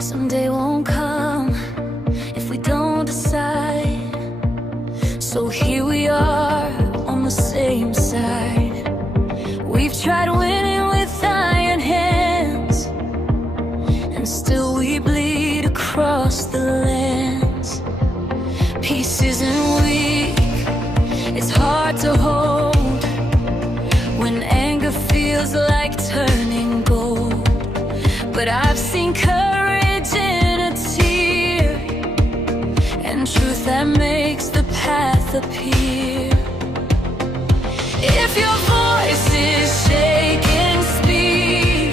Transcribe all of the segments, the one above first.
Someday won't come if we don't decide. So here we are on the same side. We've tried winning with iron hands, and still we bleed across the lands. Peace isn't weak, it's hard to hold when anger feels like turning gold. But I've seen courage in a tear, and truth that makes the path appear. If your voice is shaking, speak.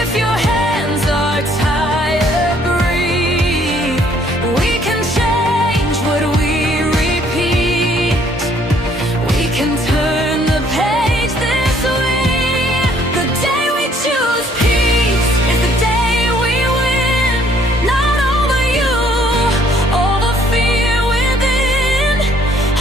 If your hands are tired, breathe. We can change what we repeat. We can turn the page this way. The day we choose peace is the day we win. Not over you, over fear within.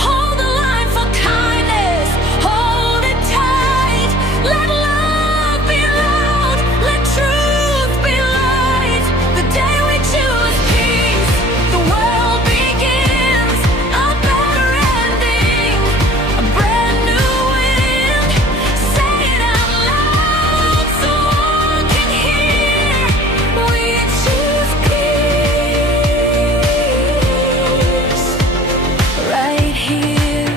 Hold the line for kindness, hold it tight. Let love be loud, let truth be light. The day we choose peace, the world begins. A better ending, a brand new wind. Say it out loud so all can hear. We choose peace right here.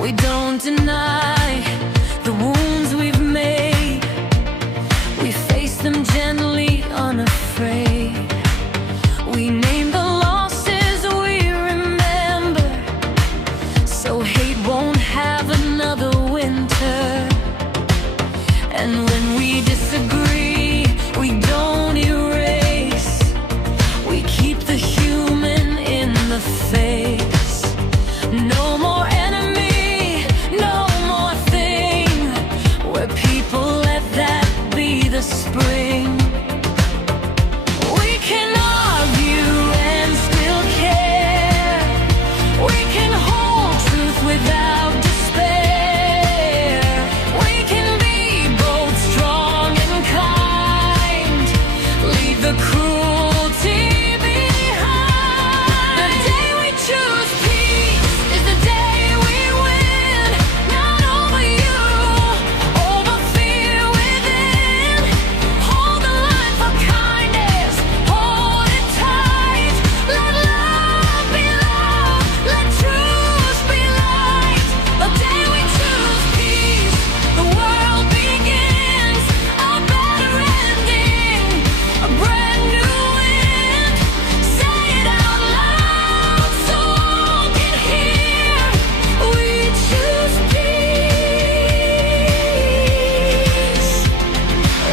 We don't deny the wounds we've made. We face them gently, unafraid. We name the losses we remember, so hate won't have another winter. And when we disagree, we don't erase. We keep the human in the face. No more enemy, no more thing, where people let that be the spring. We can argue and still care. We can hold truth without despair. We can be both strong and kind. Leave the cruelty behind. The day we choose peace is the day we win. Not over you, over fear within. Hold the line for kindness, hold it tight. Let love be loud, let truth be light. The day we choose peace, the world begins. A better ending, a brand new wind. Say it out loud so all can hear. We choose peace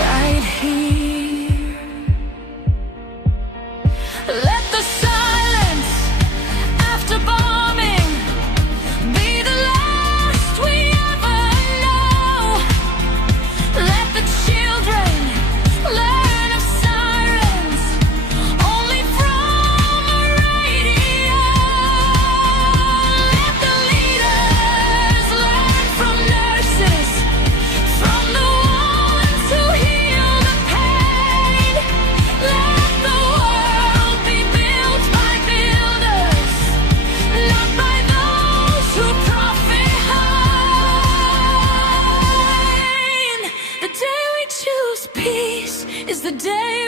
right here. Let the silence after bombing be the last we ever know. Let the children learn of sirens only from the radio. Let the leaders learn from nurses, from the ones who heal the pain. Let the world be built by builders, not by those who profit high. The day we choose peace is the day